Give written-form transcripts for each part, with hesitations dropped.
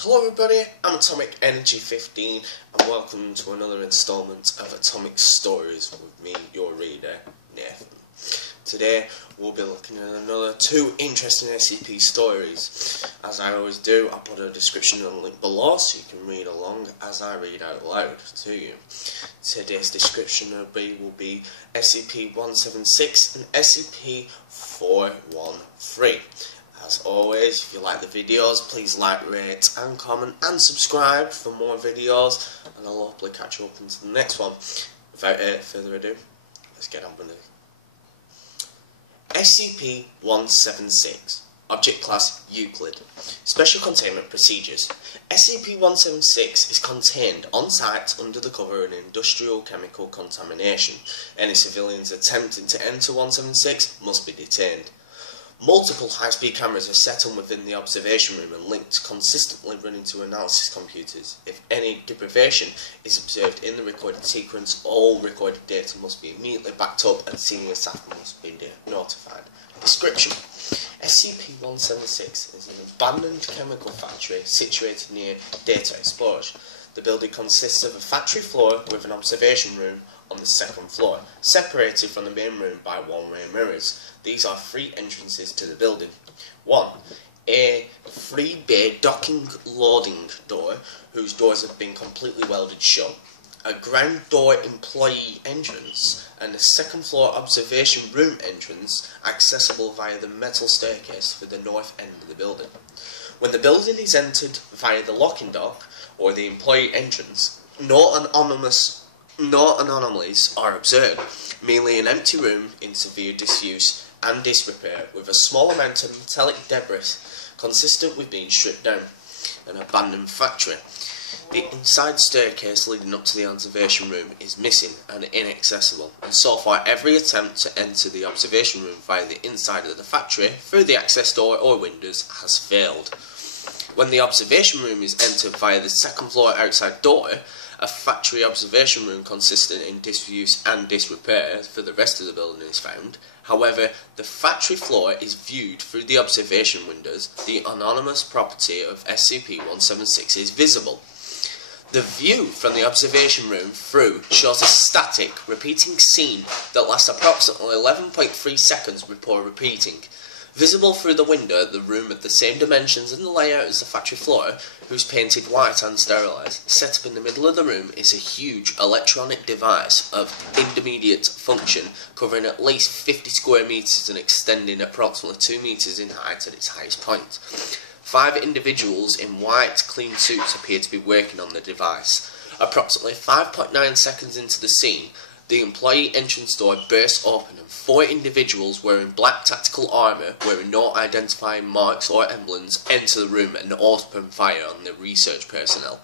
Hello everybody, I'm Atomic Energy 15 and welcome to another instalment of Atomic Stories with me, your reader, Nathan. Today we'll be looking at another two interesting SCP stories. As I always do, I'll put a description and a link below so you can read along as I read out loud to you. Today's description will be SCP-176 and SCP-413. As always, if you like the videos, please like, rate and comment and subscribe for more videos, and I'll hopefully catch you up into the next one. Without further ado, let's get on with it. SCP-176 Object Class Euclid. Special Containment Procedures. SCP-176 is contained on site under the cover of an industrial chemical contamination. Any civilians attempting to enter 176 must be detained. Multiple high-speed cameras are set on within the observation room and linked, consistently running to analysis computers. If any deprivation is observed in the recorded sequence, all recorded data must be immediately backed up and senior staff must be notified. Description: SCP-176 is an abandoned chemical factory situated near data exposure. The building consists of a factory floor with an observation room on the second floor, separated from the main room by one-way mirrors. These are three entrances to the building. 1. A 3-bay docking loading door, whose doors have been completely welded shut. A ground door employee entrance, and a second floor observation room entrance accessible via the metal staircase for the north end of the building. When the building is entered via the locking dock or the employee entrance, no anomalies are observed, merely an empty room in severe disuse and disrepair with a small amount of metallic debris consistent with being stripped down. An abandoned factory. The inside staircase leading up to the observation room is missing and inaccessible, and so far every attempt to enter the observation room via the inside of the factory through the access door or windows has failed. When the observation room is entered via the second floor outside door, a factory observation room consistent in disuse and disrepair for the rest of the building is found. However, the factory floor is viewed through the observation windows. The anonymous property of SCP-176 is visible. The view from the observation room through shows a static, repeating scene that lasts approximately 11.3 seconds before repeating. Visible through the window, the room of the same dimensions and layout as the factory floor, who's painted white and sterilised. Set up in the middle of the room is a huge electronic device of intermediate function, covering at least 50 square metres and extending approximately 2 metres in height at its highest point. 5 individuals in white, clean suits appear to be working on the device. Approximately 5.9 seconds into the scene, the employee entrance door bursts open and 4 individuals wearing black tactical armour, wearing no identifying marks or emblems, enter the room and open fire on the research personnel.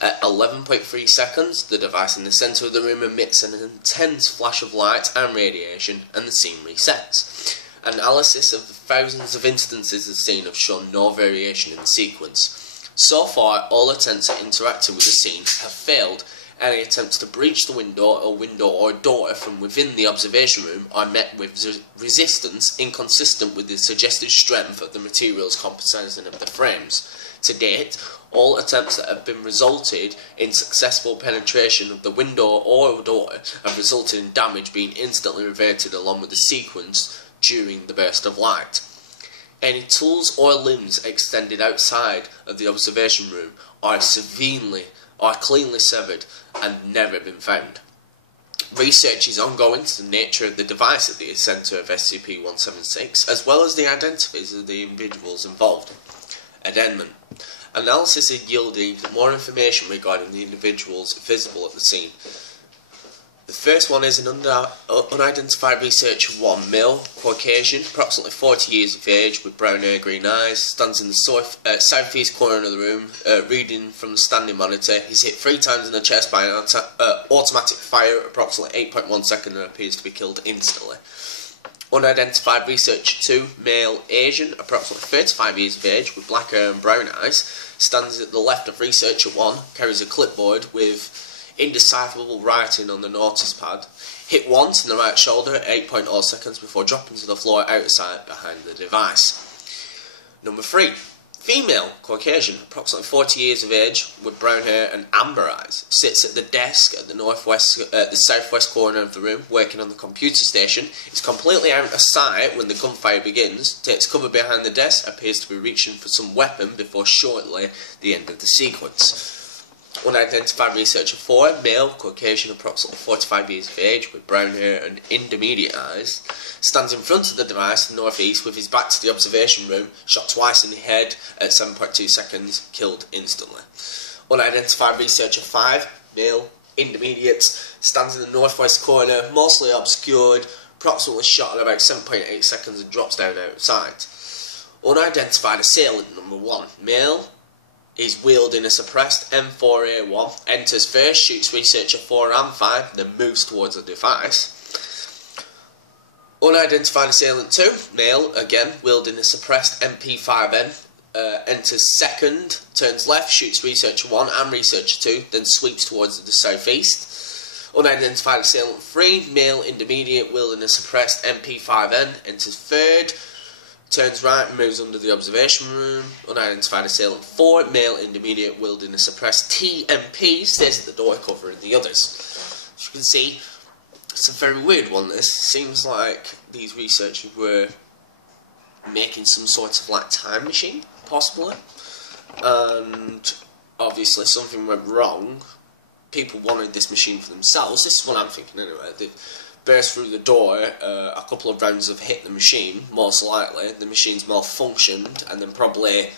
At 11.3 seconds, the device in the centre of the room emits an intense flash of light and radiation, and the scene resets. Analysis of the thousands of instances of the scene have shown no variation in the sequence. So far, all attempts at interacting with the scene have failed. Any attempts to breach the window or door from within the observation room are met with resistance inconsistent with the suggested strength of the materials comprising of the frames. To date, all attempts that have been resulted in successful penetration of the window or door have resulted in damage being instantly reverted along with the sequence during the burst of light. Any tools or limbs extended outside of the observation room are cleanly severed and never been found. Research is ongoing to the nature of the device at the centre of SCP-176, as well as the identities of the individuals involved. Addendum. Analysis is yielding more information regarding the individuals visible at the scene. The first one is an unidentified researcher 1, male, Caucasian, approximately 40 years of age, with brown hair, green eyes, stands in the southeast corner of the room, reading from the standing monitor. He's hit 3 times in the chest by an automatic fire at approximately 8.1 seconds and appears to be killed instantly. Unidentified researcher 2, male, Asian, approximately 35 years of age, with black hair and brown eyes, stands at the left of researcher 1, carries a clipboard with indecipherable writing on the notice pad, hit once in the right shoulder at 8.0 seconds before dropping to the floor outside behind the device. Number 3. Female, Caucasian, approximately 40 years of age, with brown hair and amber eyes, sits at the desk at the southwest corner of the room, working on the computer station. Is completely out of sight when the gunfire begins. Takes cover behind the desk, appears to be reaching for some weapon before shortly the end of the sequence. Unidentified researcher 4, male, Caucasian, approximately 45 years of age, with brown hair and intermediate eyes, stands in front of the device, northeast, with his back to the observation room, shot twice in the head at 7.2 seconds, killed instantly. Unidentified researcher 5, male, intermediate, stands in the northwest corner, mostly obscured, approximately shot at about 7.8 seconds and drops down outside. Unidentified assailant number 1, male, is wielding a suppressed M4A1, enters first, shoots researcher 4 and 5, then moves towards the device. Unidentified assailant 2, male, again, wielding a suppressed MP5N, enters second, turns left, shoots researcher 1 and researcher 2, then sweeps towards the southeast. Unidentified assailant 3, male, intermediate, wielding a suppressed MP5N, enters third, turns right and moves under the observation room. Unidentified assailant 4, male, intermediate, wielding a suppressed TMP, stays at the door covering the others. As you can see, it's a very weird one, this. Seems like these researchers were making some sort of like time machine, possibly. And obviously something went wrong. People wanted this machine for themselves. This is what I'm thinking anyway. They burst through the door, a couple of rounds have hit the machine, most likely. The machine's malfunctioned, and then probably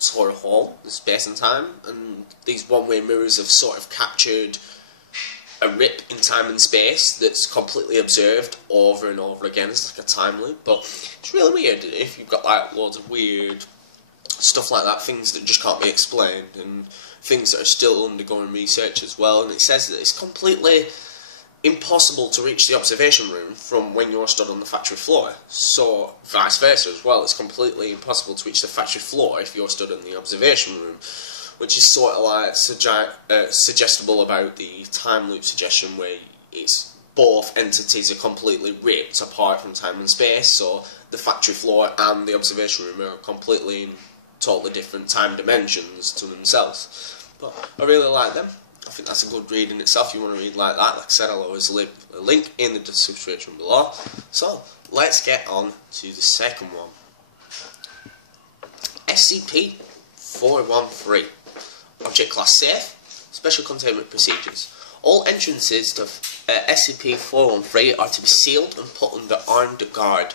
tore a hole in space and time, and these one-way mirrors have sort of captured a rip in time and space that's completely observed over and over again. It's like a time loop, but it's really weird if you've got like loads of weird stuff like that, things that just can't be explained, and things that are still undergoing research as well. And it says that it's completely impossible to reach the observation room from when you're stood on the factory floor. So vice versa as well, it's completely impossible to reach the factory floor if you're stood in the observation room, which is sort of like suggestible about the time loop suggestion, where it's both entities are completely ripped apart from time and space. So the factory floor and the observation room are completely in totally different time dimensions to themselves. But I really like them. I think that's a good read in itself. If you want to read like that, like I said, I'll always leave a link in the description below. So, let's get on to the second one. SCP-413. Object Class Safe. Special Containment Procedures. All entrances to SCP-413 are to be sealed and put under armed guard.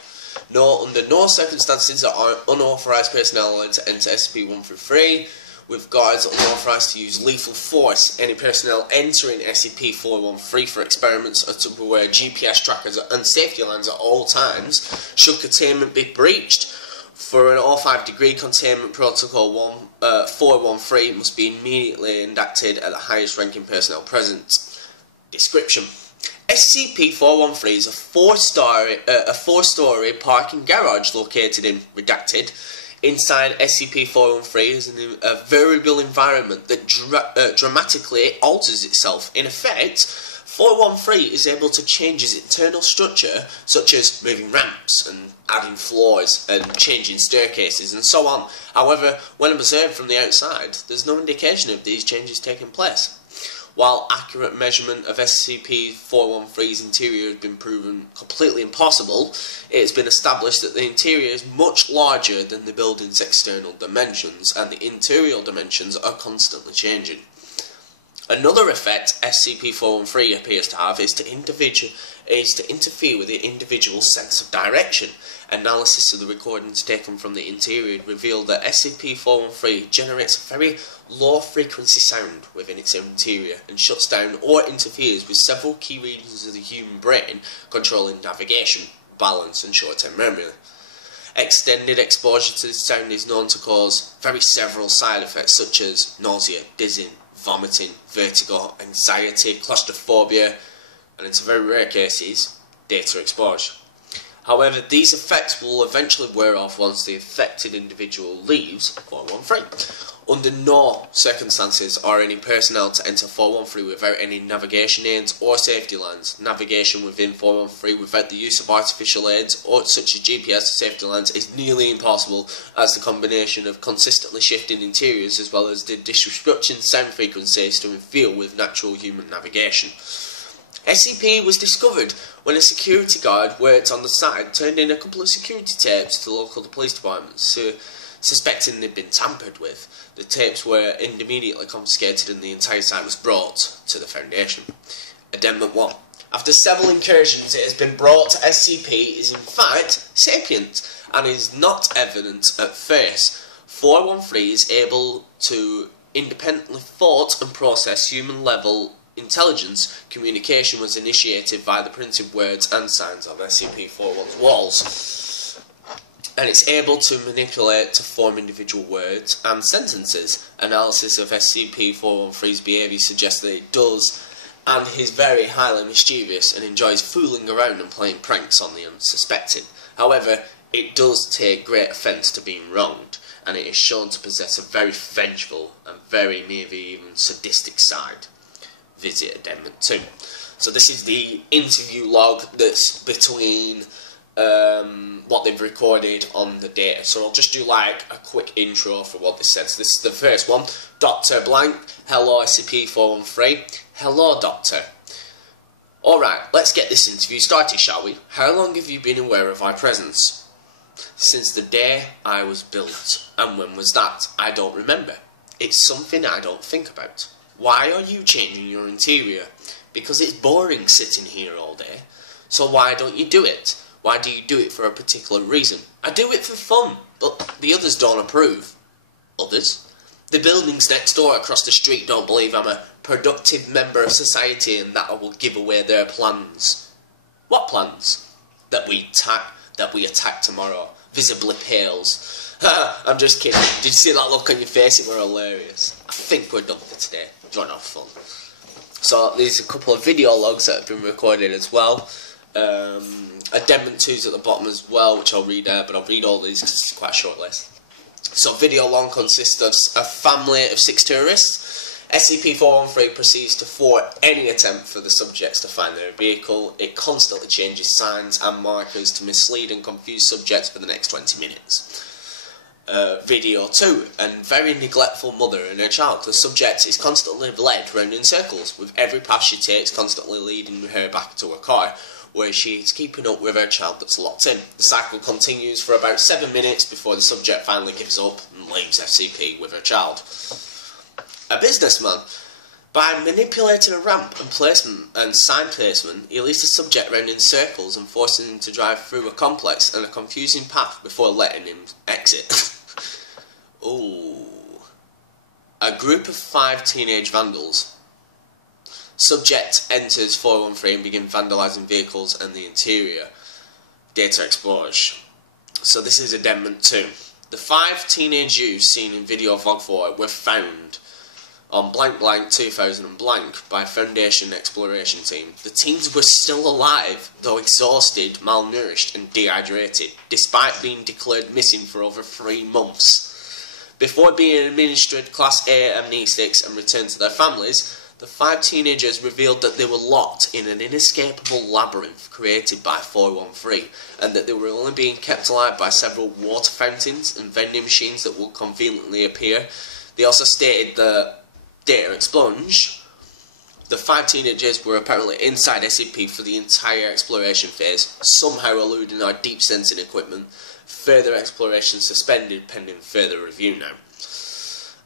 Under no circumstances are unauthorized personnel allowed to enter SCP-113, with guards unauthorized to use lethal force. Any personnel entering SCP-413 for experiments are to wear GPS trackers and safety lines at all times. Should containment be breached, for an O5 degree containment protocol 413 must be immediately enacted at the highest ranking personnel present. Description: SCP-413 is a four-story parking garage located in redacted. Inside SCP-413 is a variable environment that dramatically alters itself. In effect, 413 is able to change its internal structure, such as moving ramps and adding floors and changing staircases and so on. However, when observed from the outside, there's no indication of these changes taking place. While accurate measurement of SCP-413's interior has been proven completely impossible, it has been established that the interior is much larger than the building's external dimensions, and the interior dimensions are constantly changing. Another effect SCP-413 appears to have is to interfere with the individual's sense of direction. Analysis of the recordings taken from the interior revealed that SCP-413 generates a very low-frequency sound within its interior and shuts down or interferes with several key regions of the human brain, controlling navigation, balance and short-term memory. Extended exposure to this sound is known to cause several side effects such as nausea, dizziness, vomiting, vertigo, anxiety, claustrophobia, and in some very rare cases, data exposure. However, these effects will eventually wear off once the affected individual leaves 413. Under no circumstances are any personnel to enter 413 without any navigation aids or safety lines. Navigation within 413 without the use of artificial aids or such as GPS or safety lines is nearly impossible, as the combination of consistently shifting interiors as well as the disruption sound frequencies to interfere with natural human navigation. SCP was discovered when a security guard worked on the site turned in a couple of security tapes to local police departments, suspecting they'd been tampered with. The tapes were immediately confiscated and the entire site was brought to the Foundation. Addendum 1. After several incursions, it has been brought SCP is in fact sapient and is not evident at first. 413 is able to independently thought and process human-level intelligence. Communication was initiated by the printed words and signs of SCP-413's walls, and it's able to manipulate to form individual words and sentences. Analysis of SCP-413's behaviour suggests that it does, and is very highly mischievous and enjoys fooling around and playing pranks on the unsuspecting. However, it does take great offence to being wronged, and it is shown to possess a very vengeful and very maybe even sadistic side. Visit Addendum 2. So this is the interview log that's between what they've recorded on the data. So I'll just do like a quick intro for what this says. This is the first one. Dr. Blank, hello SCP-413. Hello, Doctor. Alright, let's get this interview started, shall we? How long have you been aware of our presence? Since the day I was built. And when was that? I don't remember. It's something I don't think about. Why are you changing your interior? Because it's boring sitting here all day. So why don't you do it? Why do you do it for a particular reason? I do it for fun, but the others don't approve. Others? The buildings next door across the street don't believe I'm a productive member of society and that I will give away their plans. What plans? That we attack tomorrow. Visibly pales. I'm just kidding. Did you see that look on your face? It were hilarious. I think we're done for today. Join our fun. So there's a couple of video logs that have been recorded as well. Addendum 2's at the bottom as well, which I'll read out, but I'll read all these because it's quite a short list. So video log consists of a family of 6 tourists. SCP-413 proceeds to thwart any attempt for the subjects to find their vehicle. It constantly changes signs and markers to mislead and confuse subjects for the next 20 minutes. Video 2. A very neglectful mother and her child. The subject is constantly led round in circles, with every path she takes constantly leading her back to her car, where she is keeping up with her child that's locked in. The cycle continues for about 7 minutes before the subject finally gives up and leaves SCP with her child. A businessman. By manipulating a ramp and sign placement, he leads the subject round in circles and forcing him to drive through a complex and a confusing path before letting him exit. Ooh. A group of 5 teenage vandals. Subject enters 413 and begins vandalising vehicles and the interior. Data explorers. So this is Addendum 2. The 5 teenage youths seen in video of Log 4 were found on blank 2000 and blank by Foundation Exploration Team. The teens were still alive, though exhausted, malnourished and dehydrated, despite being declared missing for over 3 months. Before being administered Class A amnestics and returned to their families, the 5 teenagers revealed that they were locked in an inescapable labyrinth created by 413, and that they were only being kept alive by several water fountains and vending machines that would conveniently appear. They also stated that data expunge. The 5 teenagers were apparently inside SCP for the entire exploration phase, somehow eluding our deep sensing equipment. Further exploration suspended pending further review now.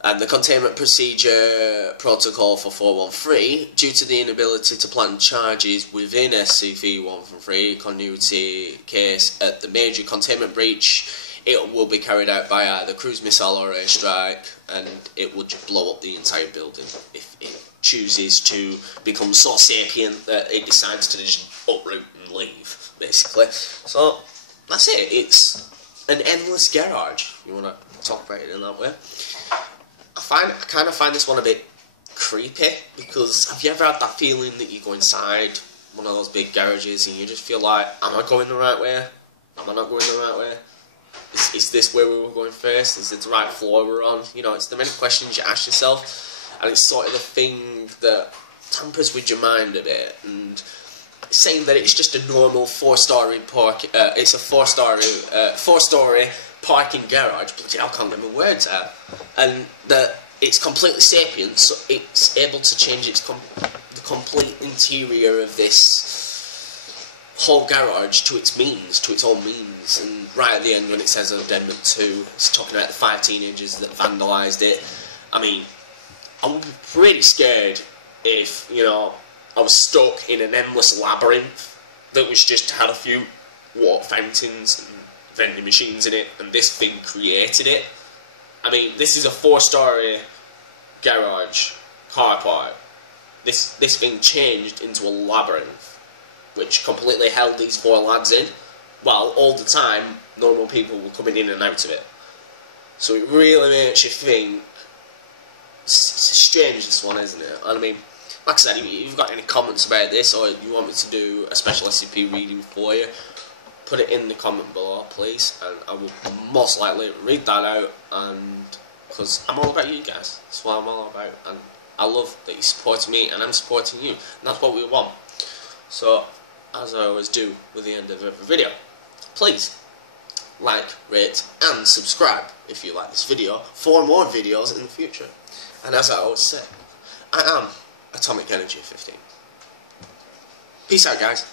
And the containment procedure protocol for 413, due to the inability to plant charges within SCP-113 continuity case at the major containment breach, it will be carried out by either cruise missile or airstrike, and it will just blow up the entire building if it chooses to become so sapient that it decides to just uproot and leave, basically. So that's it. It's an endless garage. You want to talk about it in that way? I kind of find this one a bit creepy, because have you ever had that feeling that you go inside one of those big garages and you just feel like, am I going the right way? Am I not going the right way? Is this where we were going first? Is it the right floor we're on? You know, it's the many questions you ask yourself, and it's sort of the thing that tampers with your mind a bit. And saying that it's just a normal four-story park, it's a four-story parking garage. Bloody hell, I can't get my words out. And that it's completely sapient, so it's able to change the complete interior of this whole garage to its means, to its own means. And right at the end, when it says Addendum 2, it's talking about the 5 teenagers that vandalised it. I mean, I would be pretty scared if, you know, I was stuck in an endless labyrinth that was just had a few water fountains and vending machines in it, and this thing created it. I mean, this is a 4-story garage car park. This thing changed into a labyrinth, which completely held these 4 lads in, while all the time normal people were coming in and out of it. So it really makes you think. It's strange, this one, isn't it? I mean, like I said, if you've got any comments about this, or you want me to do a special SCP reading for you, put it in the comment below, please, and I will most likely read that out. And because I'm all about you guys, that's what I'm all about, and I love that you're supporting me and I'm supporting you, and that's what we want. So, as I always do with the end of every video, please like, rate and subscribe if you like this video for more videos in the future. And as I always say, I am Atomic Energy 15. Peace out, guys.